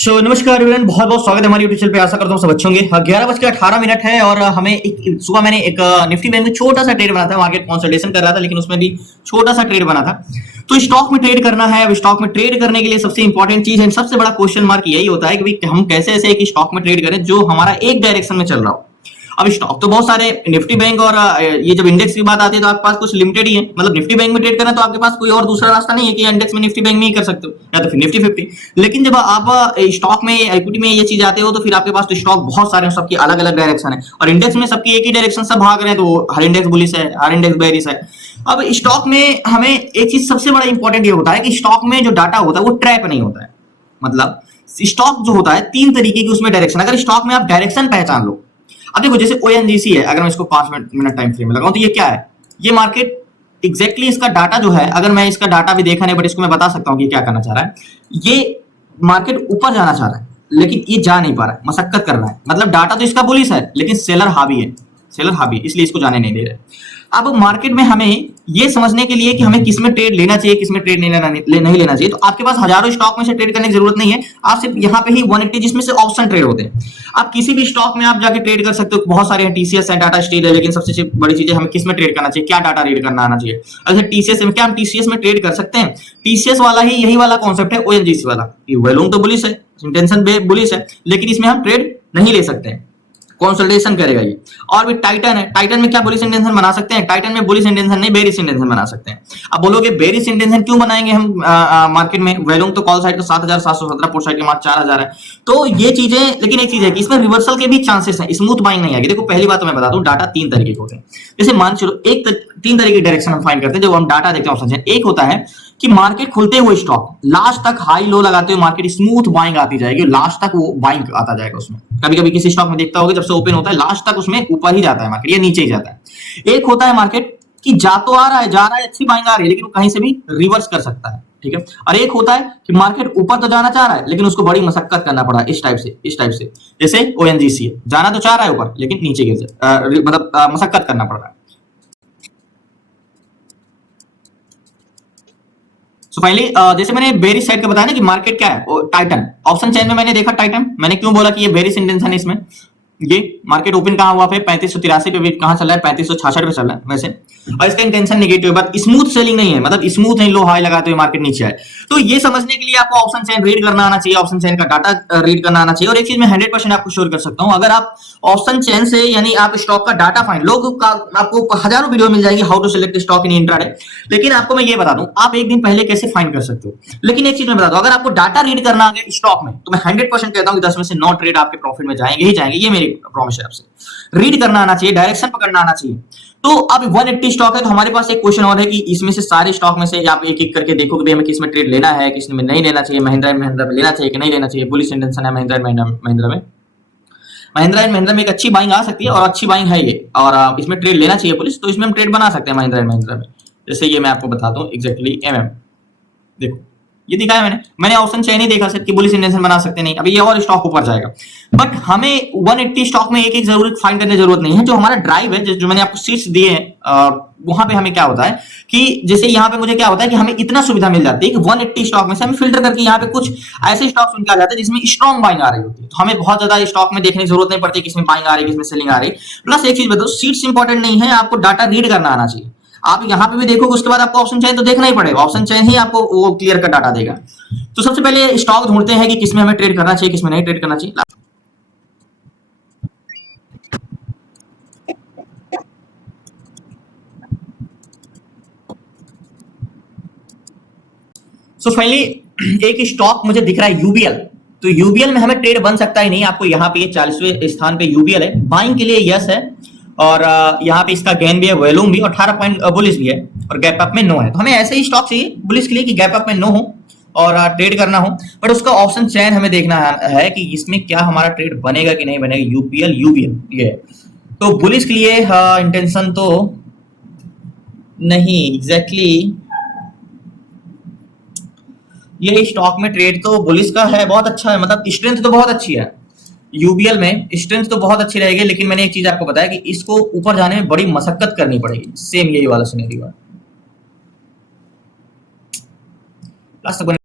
नमस्कार एवरीवन, बहुत बहुत स्वागत है हमारी यूट्यूब चैनल पे। आशा करता हूँ सब अच्छे होंगे। 11:18 है और हमें सुबह मैंने एक निफ्टी बैंक में छोटा सा ट्रेड बना था। मार्केट कंसल्टेशन कर रहा था लेकिन उसमें भी छोटा सा ट्रेड बना था। तो स्टॉक में ट्रेड करना है। अब स्टॉक में ट्रेड करने के लिए सबसे इंपॉर्टेंट चीज है, सबसे बड़ा क्वेश्चन मार्क यही होता है कि भाई हम कैसे ऐसे एक स्टॉक में ट्रेड करें जो हमारा एक डायरेक्शन में चल रहा हो। अब स्टॉक तो बहुत सारे, निफ्टी बैंक और ये जब इंडेक्स की बात आती है तो आपके पास कुछ लिमिटेड ही है। मतलब निफ्टी बैंक में ट्रेड करना तो आपके पास कोई और दूसरा रास्ता नहीं है कि इंडेक्स में निफ्टी बैंक में ही कर सकते हो या तो फिर निफ्टी 50। लेकिन जब आप स्टॉक में इक्विटी में ये चीज आते हो तो फिर आपके पास तो स्टॉक बहुत सारे हैं, सबकी अलग अलग डायरेक्शन है और इंडेक्स में सबकी एक ही डायरेक्शन सब भाग रहे हैं, तो हर इंडेक्स बुलिश है, हर इंडेक्स बेरिश है। अब स्टॉक में हमें एक चीज सबसे बड़ा इंपॉर्टेंट ये होता है कि स्टॉक में जो डाटा होता है वो ट्रैप नहीं होता है। मतलब स्टॉक जो होता है तीन तरीके की उसमें डायरेक्शन, अगर स्टॉक में आप डायरेक्शन पहचान लो। अब देखो जैसे ओएनजीसी है, अगर मैं इसको 5 मिनट टाइम फ्रेम में लगाऊं तो ये क्या है, ये मार्केट एग्जैक्टली इसका डाटा जो है, अगर मैं इसका डाटा भी देखा नहीं बट इसको मैं बता सकता हूं कि क्या करना चाह रहा है। ये मार्केट ऊपर जाना चाह रहा है लेकिन ये जा नहीं पा रहा है, मशक्कत कर रहा है। मतलब डाटा तो इसका बुलिश है लेकिन सेलर हावी है, सेलर हावी है, इसलिए इसको जाने नहीं दे रहे। अब मार्केट में हमें ये समझने के लिए कि हमें किसमें ट्रेड लेना चाहिए, किसमें ट्रेड नहीं लेना चाहिए, तो आपके पास हजारों स्टॉक में से ट्रेड करने की जरूरत नहीं है। आप सिर्फ यहाँ पे ही 180 जिसमें से ऑप्शन ट्रेड होते हैं, आप किसी भी स्टॉक में आप जाके ट्रेड कर सकते हो। बहुत सारे हैं, टीसीएस है, टाटा स्टील है, लेकिन सबसे बड़ी चीज है हमें किसमें ट्रेड करना चाहिए, क्या डाटा रीड करना आना चाहिए। अगर टीसीएस में, क्या हम टीसीएस में ट्रेड कर सकते हैं? टीसीएस वाला ही यही वाला कॉन्सेप्ट है ओएनजीसी वाला। वेलूंग तो बुलिश है, इंटेंशन बुलिश है, लेकिन इसमें हम ट्रेड नहीं ले सकते हैं, कंसोलिडेशन करेगा ये। और भी टाइटन है, टाइटन में क्या बुलिश इंटेंशन बना सकते हैं? टाइटन में बुलिश इंटेंशन नहीं, बेरिश इंटेंशन बना सकते हैं। अब बोलोगे बेरिश इंटेंशन क्यों बनाएंगे हम मार्केट में? वेलोंग तो कॉल साइड का 7,717, पुट साइड के मार्क 4,000 है। तो ये चीजें, लेकिन एक चीज है कि इसमें रिवर्सल के भी चांसेस हैं, स्मूथ बाइंग नहीं आएगी। देखो पहली बात तो मैं बता दूं, डाटा तीन तरीके के होते हैं। जैसे मान चलो तीन तरीके की डायरेक्शन हम फाइंड करते हैं जब हम डाटा देखते हैं ऑप्शन। एक होता है कि मार्केट खुलते हुए स्टॉक लास्ट तक हाई लो लगाते हुए मार्केट स्मूथ बाइंग आती जाएगी, लास्ट तक वो बाइंग आता जाएगा उसमें। कभी कभी किसी स्टॉक में देखता होगा जब से ओपन होता है लास्ट तक उसमें ऊपर ही जाता है मार्केट या नीचे ही जाता है। एक होता है मार्केट कि जा तो आ रहा है, जा रहा है, अच्छी बाइंग आ रही है, लेकिन वो कहीं से भी रिवर्स कर सकता है, ठीक है। और एक होता है कि मार्केट ऊपर तो जाना चाह रहा है लेकिन उसको बड़ी मशक्कत करना पड़ा, इस टाइप से जैसे ओएनजीसी है, जाना तो चाह रहा है ऊपर लेकिन नीचे गिर मतलब मशक्कत करना पड़ रहा है। सो फाइनली जैसे मैंने बेरिश साइड का बताया ना कि मार्केट क्या है, टाइटन ऑप्शन चेन में मैंने देखा टाइटन, मैंने क्यों बोला कि ये बेरिश इंटेंशन है इसमें। ये मार्केट ओपन कहां हुआ पे 3583 पे, कहां चल रहा है 3566 पे चल रहा है वैसे, और इसका इंटेंशन नेगेटिव है, बट स्मूथ सेलिंग नहीं है, मतलब स्मूथ नहीं, लो हाई लगाते हुए मार्केट नीचे आए। तो ये समझने के लिए आपको ऑप्शन चेन रीड करना आना चाहिए, ऑप्शन चेन का डाटा रीड करना आना चाहिए। और एक चीज मैं 100% आपको श्योर कर सकता हूं, अगर आप ऑप्शन चेन से यानी आप स्टॉक का डाटा फाइंड लोग का, आपको हजारों वीडियो मिल जाएगी how to select stock in intraday, लेकिन आपको मैं ये बता दूं आप एक दिन पहले कैसे फाइंड कर सकते हो। लेकिन एक चीज मैं बता दूं, अगर आपको डाटा रीड करना आ गया स्टॉक में तो मैं 100% कहता हूं कि 10 में से 9 ट्रेड आपके प्रॉफिट में जाएंगे ही जाएंगे, ये मेरी प्रॉमिस है आपसे। रीड करना आना चाहिए, डायरेक्शन पकड़ना आना चाहिए। तो अब 180 स्टॉक है तो हमारे पास एक क्वेश्चन और है कि इसमें से सारे स्टॉक में से आप एक एक करके देखो कि हमें किस में ट्रेड लेना है, किस में नहीं लेना चाहिए। महिंद्रा एंड महिंद्रा में लेना चाहिए कि नहीं लेना चाहिए? बुलिश इंटेंशन है महिंद्रा एंड महिंद्रा में। महिंद्रा एंड महिंद्रा में एक अच्छी बाइंग आ सकती है और अच्छी बाइंग है ये, और इसमें ट्रेड लेना चाहिए पुलिस, तो इसमें हम ट्रेड बना सकते हैं महिंद्रा एंड महिंद्रा में। जैसे ये मैं आपको बताता हूँ एग्जैक्टली देखो ये दिखाया मैंने ऑप्शन चेन ही देखा सर कि बुलिश इंटेंशन बना सकते नहीं, अभी ये और स्टॉक ऊपर जाएगा। बट हमें 180 स्टॉक में एक एक जरूर फाइंड करने की जरूरत नहीं है। जो हमारा ड्राइव है, जो मैंने आपको सीट्स दिए हैं, वहां पे हमें क्या होता है कि जैसे यहाँ पे मुझे क्या होता है कि हमें इतना सुविधा मिल जाती है कि 180 स्टॉक में से हमें फिल्टर करके यहाँ पे कुछ ऐसे स्टॉक चुन के आ जाते हैं जिसमें स्ट्रॉन्ग बाइंग आ रही होती है, तो हमें बहुत ज्यादा स्टॉक में देखने की जरूरत नहीं पड़ती किसमें बाइंग आ रही है किसमें सेलिंग आ रही है। प्लस एक चीज बताओ, सीट्स इंपॉर्टेंट नहीं है, आपको डाटा रीड करना आना चाहिए। आप यहाँ पे भी देखोगे उसके बाद आपको ऑप्शन चेन तो देखना ही पड़ेगा, ऑप्शन चेन ही आपको वो क्लियर का डाटा देगा। तो सबसे पहले स्टॉक ढूंढते हैं कि किसमें हमें ट्रेड करना चाहिए किसमें नहीं ट्रेड करना चाहिए। सो फाइनली एक स्टॉक मुझे दिख रहा है यूबीएल, तो यूबीएल में हमें ट्रेड बन सकता ही नहीं। आपको यहाँ पे 40वें स्थान पे यूबीएल है, बाइंग के लिए यस है, और यहाँ पे इसका गेन भी है, वॉल्यूम भी, और 18 पॉइंट बुलिश भी है, और गैप अप में नो है। तो हमें ऐसे ही स्टॉक चाहिए बुलिश के लिए कि गैप अप में नो हो और ट्रेड करना हो, बट उसका ऑप्शन चयन हमें देखना है कि इसमें क्या हमारा ट्रेड बनेगा कि नहीं बनेगा। यूपीएल यूबीएल ये है, तो बुलिश के लिए इंटेंशन तो नहीं एग्जैक्टली ये स्टॉक में ट्रेड तो बुलिश का है, बहुत अच्छा है, मतलब स्ट्रेंथ तो बहुत अच्छी है यूबीएल में, स्ट्रेंथ तो बहुत अच्छी रहेगी। लेकिन मैंने एक चीज आपको बताया कि इसको ऊपर जाने में बड़ी मशक्कत करनी पड़ेगी, सेम यही वाला सिनेरियो है। लास्ट तक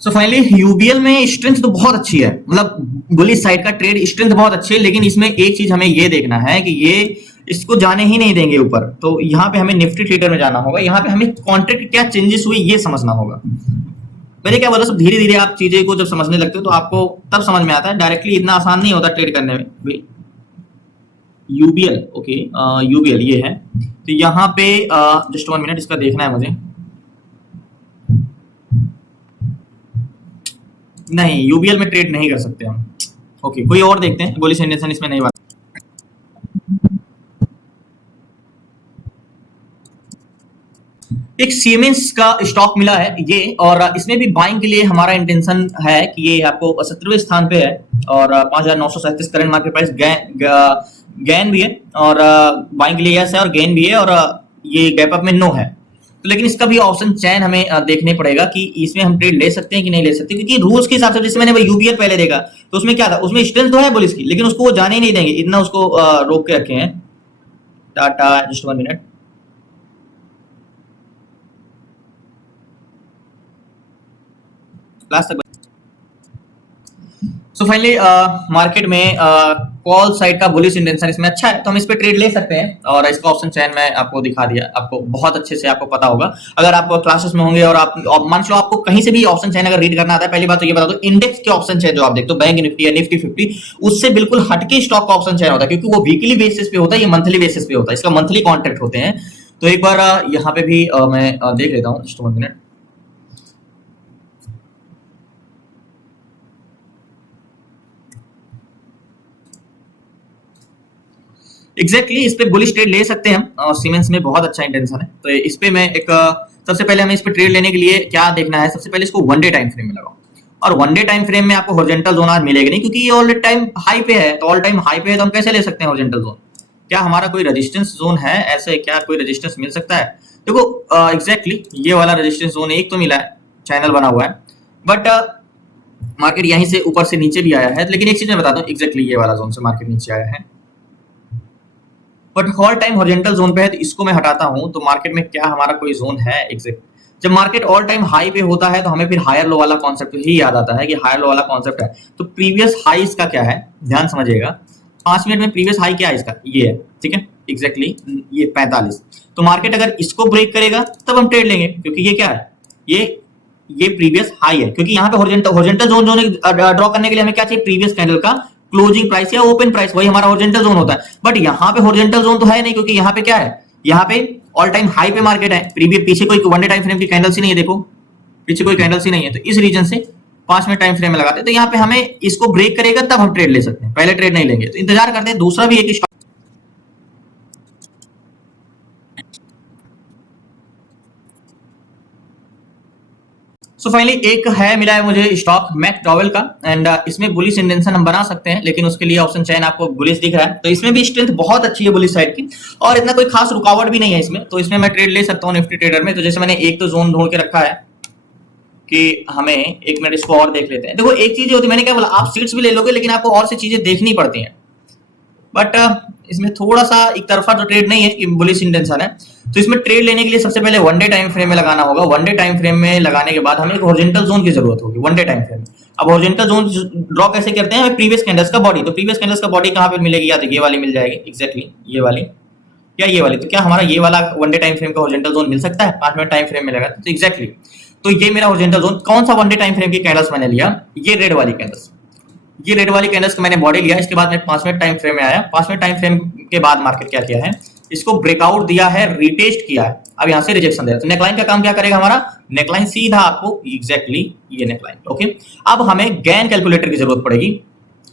सो फाइनली यूबीएल में स्ट्रेंथ तो बहुत अच्छी है, मतलब बुलिश साइड का ट्रेड स्ट्रेंथ बहुत अच्छी है, लेकिन इसमें एक चीज हमें ये देखना है कि ये इसको जाने ही नहीं देंगे ऊपर। तो यहाँ पे हमें निफ्टी ट्रेडर में जाना होगा, यहाँ पे हमें कॉन्ट्रैक्ट क्या चेंजेस हुए ये समझना होगा। मैंने क्या बोला, सब धीरे धीरे आप चीजें को जब समझने लगते हो तो आपको तब समझ में आता है, डायरेक्टली इतना आसान नहीं होता ट्रेड करने में। यूबीएल, ओके, यूबीएल ये है। तो यहाँ पे जस्ट 1 मिनट इसका देखना है मुझे। नहीं, यूबीएल में ट्रेड नहीं कर सकते हम। ओके, कोई और देखते हैं। बुलिश इंटेंशन इसमें नहीं बात। एक सीमेंस का स्टॉक मिला है ये, और इसमें भी बाइंग के लिए हमारा इंटेंशन है कि ये आपको 70वें स्थान पे है और 5,937 करंट मार्केट प्राइस, गेन भी है और बाइंग के लिए यस है और गेन भी है, और ये गैप अप में नो है। तो लेकिन इसका भी ऑप्शन चैन हमें देखने पड़ेगा कि इसमें हम ट्रेड ले सकते हैं कि नहीं ले सकते, क्योंकि रूल्स के हिसाब से जैसे मैंने यूबीएल पहले देखा तो उसमें क्या था, उसमें स्ट्रेंथ तो है बुलिश की, लेकिन उसको वो जाने ही नहीं देंगे, इतना उसको रोक के रखे हैं। Tata, just 1 minute. लास्ट तक। सो फाइनली मार्केट में कॉल साइड का बुलिश इंटेंशन इसमें अच्छा है, तो हम इस पे ट्रेड ले सकते हैं, और इसका ऑप्शन चैन मैं आपको दिखा दिया, आपको बहुत अच्छे से आपको पता होगा अगर आप क्लासेस में होंगे और आप मान लो आपको कहीं से भी ऑप्शन चैन अगर रीड करना आता है। पहली बात तो ये बता दो, इंडेक्स के ऑप्शन चैन जो आप देखते हो बैंक निफ्टी या निफ्टी 50, उससे बिल्कुल हटके स्टॉक का ऑप्शन चैन होता है, क्योंकि वो वीकली बेसिस पे होता है, ये मंथली बेसिस पे होता है, इसका मंथली कॉन्ट्रैक्ट होते हैं। तो एक बार यहाँ पे भी मैं देख लेता हूँ, जस्ट 1 मिनट। एग्जैक्टली इस पे बुलिश ट्रेड ले सकते हैं हम, और सीमेंस में बहुत अच्छा इंटेंशन है। तो इस पे मैं एक सबसे पहले हमें इस पे ट्रेड लेने के लिए क्या देखना है, सबसे पहले इसको 1 डे टाइम फ्रेम में लगाओ, और 1 डे टाइम फ्रेम में आपको हॉरिजॉन्टल जोन आज मिलेगा नहीं, क्योंकि ये ऑल टाइम हाई पे है। तो ऑल टाइम हाई पे है तो हम कैसे ले सकते हैं हॉरिजॉन्टल जोन? क्या हमारा कोई रेजिस्टेंस जोन है ऐसे, क्या कोई रेजिस्टेंस मिल सकता है? देखो एग्जैक्टली ये वाला रेजिस्टेंस जोन एक तो मिला है, चैनल बना हुआ है, बट मार्केट यहीं से ऊपर से नीचे भी आया है। लेकिन एक चीज मैं बताता हूँ, एग्जैक्टली ये वाला जोन से मार्केट नीचे आया है, but all time horizontal zone पे है, तो इसको मैं हटाता हूं। तो मार्केट में क्या हमारा कोई जोन है एग्जैक्ट? जब मार्केट ऑल टाइम हाई पे होता है तो हमें फिर हायर लो वाला कॉन्सेप्ट ही याद आता है कि हायर लो वाला कॉन्सेप्ट है। तो प्रीवियस हाई इसका क्या है, ध्यान समझिएगा। 5 मिनट में प्रीवियस हाई क्या है इसका, ये है, ठीक है, एग्जैक्टली ये 45। तो मार्केट अगर इसको ब्रेक करेगा तब हम ट्रेड लेंगे, क्योंकि ये क्या है, ये प्रीवियस हाई है, क्योंकि यहाँ पे हॉरिजॉन्टल जोन ड्रॉ करने के लिए हमें क्या चाहिए, प्रीवियस कैंडल का क्लोजिंग प्राइस या ओपन प्राइस, वही हमारा हॉरिजॉन्टल जोन होता है। बट यहाँ पे हॉरिजॉन्टल जोन तो है नहीं, क्योंकि यहाँ पे क्या है, यहाँ पे ऑल टाइम हाई पे मार्केट है, प्रीवियस पीछे कोई 1 डे टाइम फ्रेम की कैंडल्स ही नहीं है, देखो पीछे कोई कैंडल्स ही नहीं है। तो इस रीजन से 5 मिनट टाइम फ्रेम में लगाते हैं, तो यहाँ पे हमें इसको ब्रेक करेगा तब हम ट्रेड ले सकते हैं, पहले ट्रेड नहीं लेंगे। तो इंतजार करते हैं, दूसरा भी एक सो फाइनली एक है मिला है मुझे स्टॉक मैकडॉवेल का, एंड इसमें बुलिश इंटेंशन हम बना सकते हैं, लेकिन उसके लिए ऑप्शन चैन आपको बुलिश दिख रहा है। तो इसमें भी स्ट्रेंथ बहुत अच्छी है बुलिश साइड की, और इतना कोई खास रुकावट भी नहीं है इसमें। तो इसमें मैं ट्रेड ले सकता हूँ निफ्टी ट्रेडर में। तो जैसे मैंने एक तो जोन ढूंढ के रखा है कि हमें, एक मिनट इसको और देख लेते हैं। देखो एक चीज होती है, मैंने क्या बोला, आप सीट्स भी ले लोगे लेकिन आपको और सी चीजें देखनी पड़ती हैं, बट इसमें थोड़ा सा एक तरफा तो ट्रेड नहीं है कि बुलिश इंटेंशन है। तो इसमें ट्रेड लेने के लिए सबसे पहले 1 डे टाइम फ्रेम में लगाना होगा। 1 डे टाइम फ्रेम में लगाने के बाद हमें एक हॉरिजॉन्टल जोन की जरूरत होगी 1 डे टाइम फ्रेम में। अब हॉरिजॉन्टल जोन ड्रॉ कैसे करते हैं, हमें प्रीवियस कैंडल्स का बॉडी, तो प्रीवियस कैंडल्स का बॉडी कहां पे मिलेगी, या तो ये वाली मिल जाएगी, एग्जैक्टली ये वाली या ये वाली। तो क्या हमारा ये वाला 1 डे टाइम फ्रेम का हॉरिजॉन्टल जोन मिल सकता है 5 मिनट टाइम फ्रेम में लगा? तो एग्जैक्टली तो ये मेरा हॉरिजॉन्टल जोन, कौन सा 1 डे टाइम फ्रेम की कैंडल्स मैंने लिया, ये रेड वाली कैंडल्स, ये रेड वाली कैंडल्स का मैंने बॉडी लिया। इसके बाद मैं 5 मिनट टाइम फ्रेम में आया। 5 मिनट टाइम फ्रेम के बाद मार्केट क्या किया है, इसको ब्रेकआउट दिया है, रिटेस्ट किया है, अब यहां से रिजेक्शन दे रहा है। तो नेकलाइन का काम क्या करेगा हमारा, नेकलाइन सीधा आपको एग्जैक्टली ये नेकलाइन, ओके। अब हमें गैन कैलकुलेटर की जरूरत पड़ेगी,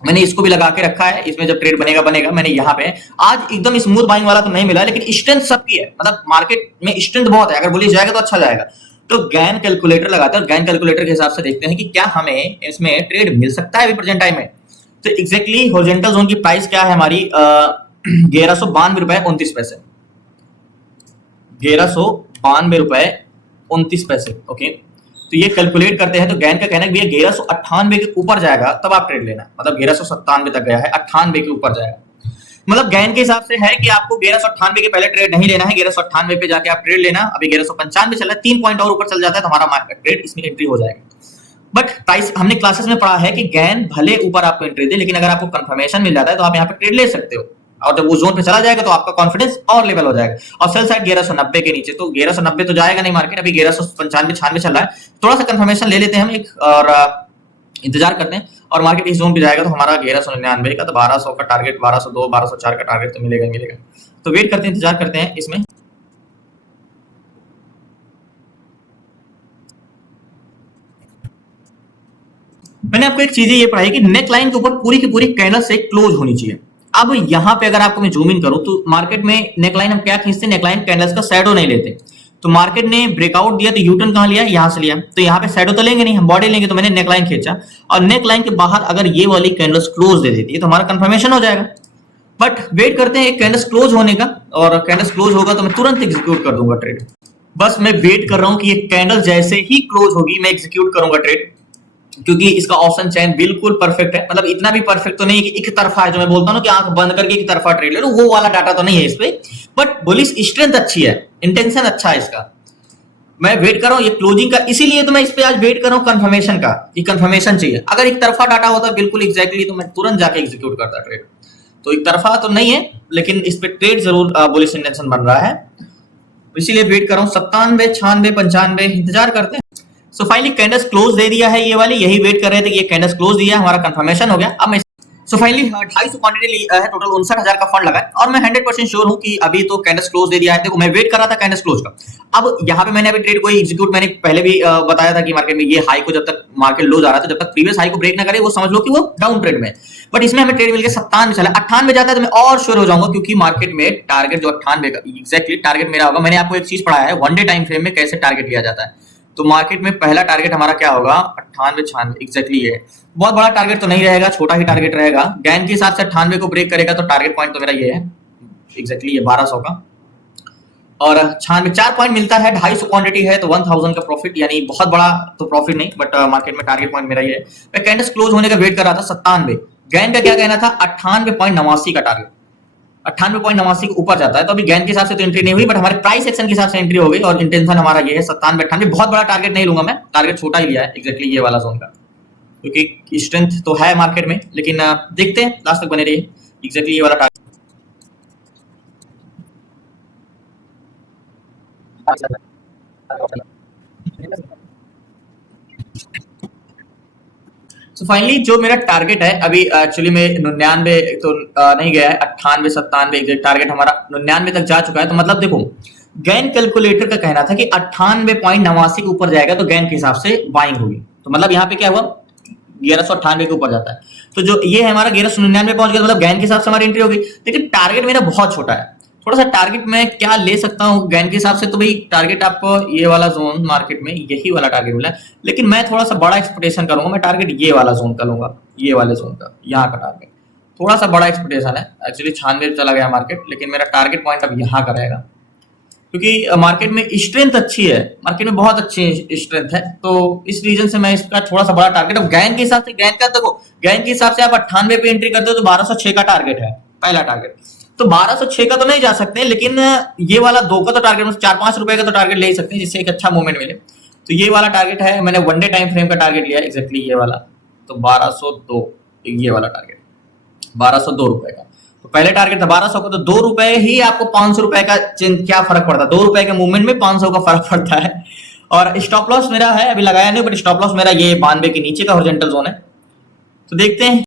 मैंने इसको भी लगा के रखा है। इसमें जब ट्रेड बनेगा मैंने यहाँ पे आज एकदम स्मूथ बाइंग वाला तो नहीं मिला, लेकिन स्ट्रेंथ सबकी है, मतलब मार्केट में स्ट्रेंथ बहुत है, अगर बुलिश जाएगा तो अच्छा जाएगा। तो गैन कैलकुलेटर लगाते हैं, गैन कैलकुलेटर के हिसाब से देखते हैं कि क्या हमें इसमें ट्रेड मिल सकता है अभी प्रेजेंट टाइम में। तो एग्जैक्टली हॉरिजॉन्टल जोन की प्राइस क्या है हमारी, 1192 रुपए 29 पैसे, 1192 रुपए 29 पैसे, ओके। तो ये कैलकुलेट करते हैं, तो गैन का कहना है कि 1198 के ऊपर जाएगा तब आप ट्रेड लेना, मतलब 1197 तक गया है, 98 के ऊपर जाएगा, मतलब गैन के हिसाब से है कि आपको 1198 के पहले ट्रेड नहीं लेना है, 1198 पे जाके आप ट्रेड लेना। अभी 1195 चल रहा है, 3 पॉइंट और ऊपर चल जाता है तो हमारा मार्केट ट्रेड इसमें एंट्री हो जाएगा। बट प्राइस हमने क्लासेस में पढ़ा है कि गैन भले ऊपर आपको एंट्री दे, लेकिन अगर आपको कंफर्मेशन मिल जाता है तो आप यहाँ पे ट्रेड ले सकते हो, और जब वो जोन पे चला जाएगा तो आपका कॉन्फिडेंस और लेवल हो जाएगा। और सेल साइड 1190 के नीचे, तो 1190 तो जाएगा नहीं मार्केट, अभी 1195 96 चल रहा है। थोड़ा सा कंफर्मेशन ले लेते हैं हम एक, और इंतजार करते हैं, और मार्केट इस जोन पे जाएगा तो हमारा 1199 का, तो 1200 का टारगेट, 1202 1204 का टारगेट तो मिलेगा ही मिलेगा। तो वेट करते हैं, इंतजार करते हैं इसमें। मैंने आपको एक चीज ये पढ़ाई कि नेक लाइन के ऊपर पूरी की पूरी कैंडल से क्लोज होनी चाहिए। अब यहाँ पे अगर आपको मैं जूम इन करूं तो मार्केट में नेक लाइन हम क्या खींचते हैं, नेक लाइन कैंडल्स का शैडो नहीं लेते। तो मार्केट ने ब्रेकआउट दिया तो यूटर्न कहां लिया, यहां से लिया, तो यहाँ पे शैडो तो लेंगे नहीं, हम बॉडी लेंगे, तो मैंने नेक लाइन खींचा, और नेक लाइन के बाहर अगर ये वाली कैंडल्स क्लोज दे देती है तो हमारा कंफर्मेशन हो जाएगा। बट वेट करते हैं एक कैंडल्स क्लोज होने का, और कैंडल्स क्लोज होगा तो मैं तुरंत एग्जीक्यूट कर दूंगा ट्रेड। बस मैं वेट कर रहा हूं कि ये कैंडल जैसे ही क्लोज होगी मैं एग्जीक्यूट करूंगा ट्रेड, क्योंकि इसका ऑप्शन चैन बिल्कुल परफेक्ट है। मतलब इतना भी परफेक्ट तो नहीं है कि एक तरफा है, जो मैं बोलता हूं ना कि आंख बंद करके एक तरफा ट्रेड ले लो, वो वाला डाटा तो नहीं है इस पे। बट बुलिश स्ट्रेंथ अच्छी है, इंटेंशन अच्छा है इसका। मैं वेट कर रहा हूं ये क्लोजिंग का, इसीलिए तो मैं इस पे आज वेट कर रहा हूं कंफर्मेशन का, कि कंफर्मेशन चाहिए। अगर एक तरफा डाटा होता बिल्कुल एग्जैक्टली, तो मैं तुरंत जाके एग्जीक्यूट करता ट्रेड। तो एक तरफा तो नहीं है, लेकिन इस पे ट्रेड जरूर बुलिश इंटेंशन बन रहा है, इसीलिए वेट कर रहा हूं। 97 96 95 इंतजार करते हैं। सो फाइनली कैंडल्स क्लोज दे दिया है ये वाली, यही वेट कर रहे थे कि ये कैंडल्स क्लोज दिया, हमारा कंफर्मेशन हो गया। अब मैं सो फाइनली 250 क्वांटिटी है, टोटल 59,000 का फंड लगा है, और मैं 100% श्योर हूं कि अभी तो कैंडल्स क्लोज दे दिया है। देखो मैं वेट कर रहा था कैंडल्स क्लोज का। अब यहाँ पे मैंने अभी ट्रेड कोई एग्जीक्यूट, मैंने पहले भी बताया था कि मार्केट में ये हाई को जब तक मार्केट लो जा रहा था, जब तक प्रीवियस हाई को ब्रेक ना करे वो समझ लो कि वो डाउन ट्रेड में। बट इसमें हमें ट्रेड मिल गया 97 चला, 98 जाता है तो मैं और श्योर हो जाऊंगा, क्योंकि मार्केट में टारगेट जो 98 का एग्जैक्टली टारगेट मेरा होगा। मैंने आपको एक चीज पढ़ाया है वन डे टाइम फ्रेम में कैसे टारगेट लिया जाता है। तो मार्केट में पहला टारगेट हमारा क्या होगा, 98 96 एग्जैक्टली ये। बहुत बड़ा टारगेट तो नहीं रहेगा, छोटा ही टारगेट रहेगा। गैन के हिसाब से 98 को ब्रेक करेगा तो टारगेट पॉइंट तो मेरा ये है एग्जैक्टली ये 1200 का, और 96 4 पॉइंट मिलता है, 250 क्वांटिटी है तो 1000 का प्रॉफिट, यानी बहुत बड़ा तो प्रॉफिट नहीं, बट मार्केट में टारगेट पॉइंट मेरा ये है। मैं कैंडल्स क्लोज होने का वेट कर रहा था 97, गैन का क्या कहना था 98.89 का टारगेट, 98.89 के ऊपर जाता है। तो अभी गैन के हिसाब से तो एंट्री नहीं हुई, बट हमारे प्राइस एक्शन के हिसाब से एंट्री हो गई, और इंटेंशन हमारा ये है 97 98। बहुत बड़ा टारगेट नहीं लूंगा मैं, टारगेट छोटा ही लिया है एग्जैक्टली ये वाला जोन का, क्योंकि स्ट्रेंथ तो है मार्केट में, लेकिन देखते हैं लास्ट तक बने रहिए एग्जैक्टली ये वाला टारगेट। सो फाइनली जो मेरा टारगेट है अभी एक्चुअली में 99 तो नहीं गया है, 98 97 टारगेट हमारा 99 तक जा चुका है। तो मतलब देखो गैन कैलकुलेटर का कहना था कि 98.89 के ऊपर जाएगा तो गैन के हिसाब से बाइंग होगी। तो मतलब यहाँ पे क्या हुआ 1198 के ऊपर जाता है, तो जो ये है हमारा 1199 पहुंच गया, तो मतलब गैन के हिसाब से हमारी एंट्री होगी। लेकिन टारगेट मेरा बहुत छोटा है, थोड़ा सा टारगेट मैं क्या ले सकता हूँ गैन के हिसाब से, तो भाई टारगेट आपको ये वाला जोन मार्केट में यही वाला टारगेट मिला है, लेकिन मैं थोड़ा सा बड़ा एक्सपेक्टेशन करूंगा। मैं टारगेट ये वाला जोन का लूंगा, ये वाले जोन का, यहाँ का टारगेट थोड़ा सा बड़ा एक्सपेक्टेशन है। एक्चुअली 96 चला गया मार्केट, लेकिन मेरा टारगेट पॉइंट अब यहाँ का रहेगा, क्योंकि मार्केट में स्ट्रेंथ अच्छी है, मार्केट में बहुत अच्छी स्ट्रेंथ है। तो इस रीजन से मैं इसका थोड़ा सा बड़ा टारगेट, अब गैन के हिसाब से, गैन का देखो गैन के हिसाब से आप 98 पे एंट्री करते हो तो 1206 का टारगेट है पहला टारगेट, तो 1206 का तो नहीं जा सकते, लेकिन ये वाला 2 का तो टारगेट 4-5 रुपए का तो टारगेट ले ही सकते हैं, जिससे एक अच्छा मूवमेंट मिले। तो ये वाला टारगेट है, मैंने वन डे टाइम फ्रेम का टारगेट लिया है एग्जैक्टली ये वाला, तो 1202 ये वाला टारगेट 1202 रुपए का। तो पहले टारगेट था 1200 का, तो 2 रुपए ही आपको 500 रुपए का क्या फर्क पड़ता है, 2 रुपए के मूवमेंट में 500 का फर्क पड़ता है। और स्टॉप लॉस मेरा है अभी लगाया नहीं, बट स्टॉप लॉस मेरा ये 92 के नीचे का हॉरिजॉन्टल जोन है। तो देखते हैं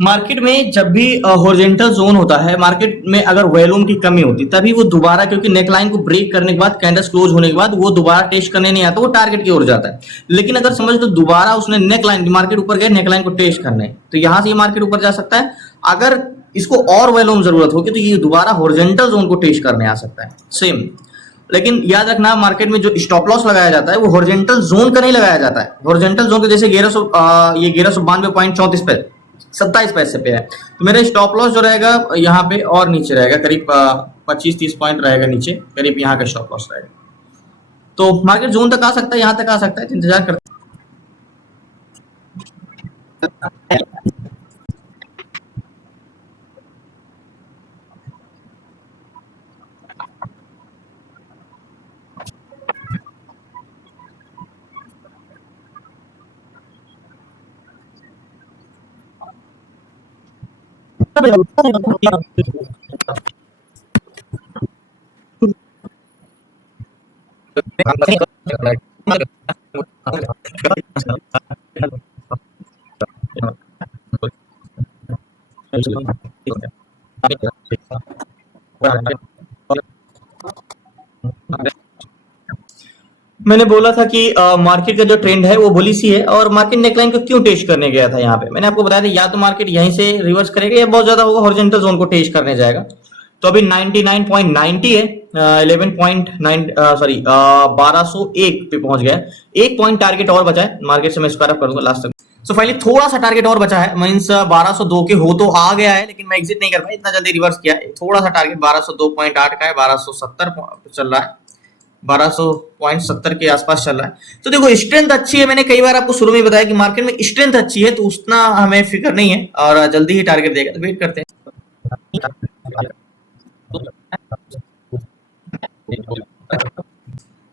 मार्केट में जब भी हॉरिजॉन्टल जोन होता है, मार्केट में अगर वॉल्यूम की कमी होती है तभी वो दोबारा, क्योंकि नेकलाइन को ब्रेक करने के बाद, कैंडल्स क्लोज होने के बाद वो दोबारा टेस्ट करने नहीं आता, वो टारगेट की ओर जाता है। लेकिन अगर समझ लो दोबारा उसने नेकलाइन, मार्केट ऊपर गया नेकलाइन को टेस्ट करने, तो यहां से ये मार्केट ऊपर जा सकता है। अगर इसको और वॉल्यूम जरूरत होगी तो ये दोबारा हॉरिजॉन्टल जोन को टेस्ट करने आ सकता है सेम। लेकिन याद रखना, मार्केट में जो स्टॉप लॉस लगाया जाता है वो हॉरिजॉन्टल जोन का नहीं लगाया जाता है। हॉरिजॉन्टल जोन के जैसे 1192.34 पे 27 पैसे पे है, तो मेरा स्टॉप लॉस जो रहेगा यहाँ पे और नीचे रहेगा, करीब 25-30 पॉइंट रहेगा नीचे, करीब यहाँ का स्टॉप लॉस रहेगा। तो मार्केट जोन तक आ सकता है, यहाँ तक आ सकता है, तो इंतजार करते मैंने बोला था कि मार्केट का जो ट्रेंड है वो बुलिश ही है, और मार्केट नेकलाइन को क्यों टेस्ट करने गया था यहाँ पे, मैंने आपको बताया था या तो मार्केट यहीं से रिवर्स करेगा या बहुत ज्यादा होगा हॉरिजॉन्टल जोन को टेस्ट करने जाएगा। तो अभी 99.90 है, 11.9 सॉरी 1201 पे पहुंच गया है। एक पॉइंट टारगेट और बचा है, मार्केट से मैं स्क्वायर अप कर दूंगा लास्ट तक। सो फाइनली थोड़ा सा टारगेट और बचा है, मींस 1202 के हो तो आ गया है, लेकिन मैं एग्जिट नहीं कर पाया, इतना जल्दी रिवर्स किया है। थोड़ा सा टारगेट 1202.8 का है, 1270 चल रहा है, 1200.70 के आसपास चल रहा है। तो देखो स्ट्रेंथ अच्छी है, मैंने कई बार आपको शुरू में बताया कि मार्केट में स्ट्रेंथ अच्छी है, तो उतना हमें फिक्र नहीं है और जल्दी ही टारगेट देगा, तो वेट करते हैं।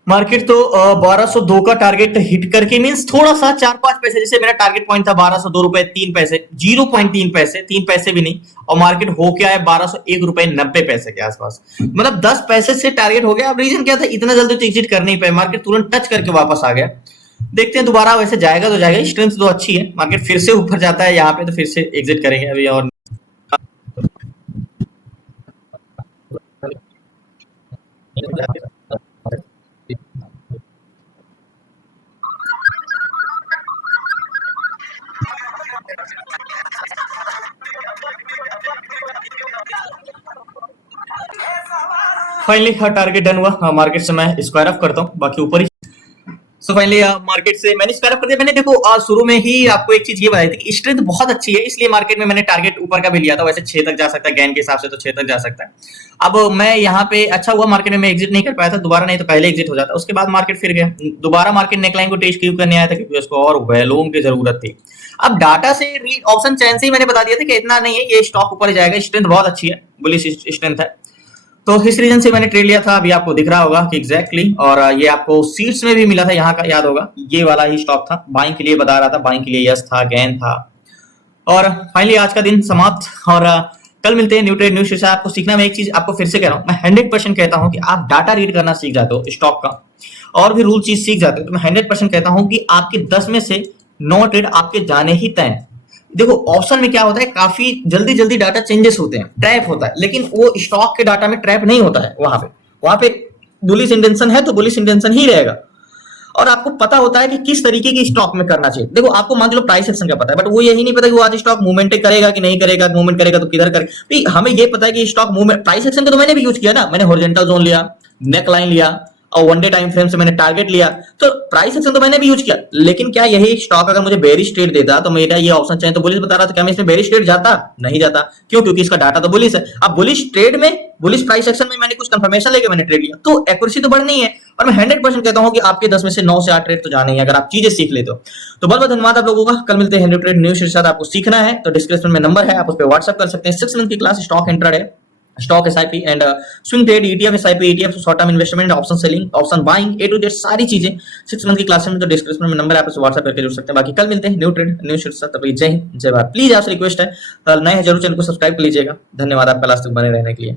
मार्केट तो 1202 का टारगेट हिट करके, मींस थोड़ा सा 4-5 पैसे, जैसे मेरा टारगेट पॉइंट था 1202 रुपए 3 पैसे, 0.3 पैसे, 3 पैसे भी नहीं, और मार्केट हो के आया 1201 रुपए 90 पैसे के आसपास, मतलब 10 पैसे से टारगेट हो गया। अब रीजन क्या था, इतना जल्दी तो एग्जिट कर नहीं पाए, मार्केट तुरंत टच करके वापस आ गया। देखते हैं दोबारा वैसे जाएगा तो जाएगा, स्ट्रेंथ तो अच्छी है, मार्केट फिर से ऊपर जाता है यहाँ पे तो फिर से एग्जिट करेंगे अभी। और फाइनली टारगेट डन हुआ, मार्केट से मैं स्क्वायर अप करता हूँ, बाकी ऊपर ही। सो फाइनली मार्केट से मैंने स्क्वायर अप कर दिया। मैंने देखो शुरू में ही आपको एक चीज ये बताई थी कि स्ट्रेंथ बहुत अच्छी है, इसलिए मार्केट में मैंने टारगेट ऊपर का भी लिया था। वैसे 6 तक जा सकता है, गैन के हिसाब से तो 6 तक जा सकता है। अब मैं यहाँ पे अच्छा हुआ मार्केट में मैं एग्जिट नहीं कर पाया था दोबारा, नहीं तो पहले एग्जिट हो जाता। उसके बाद मार्केट फिर गया दोबारा, मार्केट नेकलाइन को टेस्ट क्यों करने आया था, क्योंकि उसको और वैल्यूम की जरूरत थी। अब डाटा से रीड ऑप्शन चैन से ही मैंने बता दिया था कि इतना नहीं है, ये स्टॉक ऊपर जाएगा, स्ट्रेंथ बहुत अच्छी है, बुलिश स्ट्रेंथ है। तो इस रीजन से मैंने ट्रेड लिया था, अभी आपको दिख रहा होगा कि एग्जैक्टली और ये आपको सीट्स में भी मिला था, यहाँ का याद होगा, ये वाला ही स्टॉक था, बाइंग के लिए बता रहा था, बाइंग के लिए यस था, गैन था। और फाइनली आज का दिन समाप्त, और कल मिलते हैं न्यू ट्रेड न्यू शेयर। आपको सीखना, मैं एक चीज आपको फिर से कह रहा हूँ, मैं 100% कहता हूँ कि आप डाटा रीड करना सीख जाते हो स्टॉक का, और भी रूल चीज सीख जाते हो, तो मैं 100% कहता हूँ कि आपके 10 में से 9 ट्रेड आपके जाने ही तय हैं। देखो ऑप्शन में क्या होता है, काफी जल्दी जल्दी डाटा चेंजेस होते हैं, ट्रैप होता है, लेकिन वो स्टॉक के डाटा में ट्रैप नहीं होता है। वहां पे बुलिश इंटेंशन है तो बुलिश इंटेंशन ही रहेगा, और आपको पता होता है कि किस तरीके की स्टॉक में करना चाहिए। देखो आपको मान लो प्राइस एक्शन का पता है, बट वो यही नहीं पता कि वो आज स्टॉक मूवमेंट करेगा कि नहीं करेगा, मूवमेंट करेगा तो किधर करेगा। हमें ये पता है कि स्टॉक मूवमेंट, प्राइस एक्शन का तो मैंने भी यूज किया ना, मैंने हॉरिजॉन्टल जोन लिया, नेक लाइन लिया, और वन डे टाइम फ्रेम से मैंने टारगेट लिया, तो प्राइस एक्शन तो मैंने भी यूज किया। लेकिन क्या यही स्टॉक अगर मुझे बेरिश ट्रेड देता तो मेरा ये ऑप्शन चाहिए तो बुलिश बता रहा था, क्या मैं इसमें बेरिश ट्रेड जाता? नहीं जाता। क्यों? क्योंकि इसका डाटा तो बुलिश है। अब बुलिश ट्रेड में, बुलिश प्राइस एक्शन में मैंने कुछ कंफर्मेशन लेके मैंने ट्रेड लिया, तो एक्यूरेसी तो बढ़नी है। और मैं 100% कहता हूं कि आपके 10 में से 9 से 8 ट्रेड तो जाने ही, अगर आप चीजें सीख लेते हो तो। बहुत बहुत धन्यवाद आप लोगों का। कल मिलते हैं न्यू ट्रेड न्यू शेयर के साथ। आपको सीखना है तो डिस्क्रिप्शन में नंबर है, आप उस पर व्हाट्सएप कर सकते हैं। 6 मंथ की class stock intraday stock SIP and swing trade, ETF SIP, ETF short term investment, option selling, option buying, A to Z सारी चीजें 6 मंथ की क्लास में, तो डिस्क्रिप्शन में नंबर है, आप उसे व्हाट्सएप करके जुड़ सकते हैं। बाकी कल मिलते हैं न्यू ट्रेड न्यू शीट से, तब तक जय हिंद जय भारत। प्लीज आपसे रिक्वेस्ट है, नए हैं जरूर चैनल को सब्सक्राइब कर लीजिएगा। धन्यवाद आपका लास्ट तक बने रहने के लिए।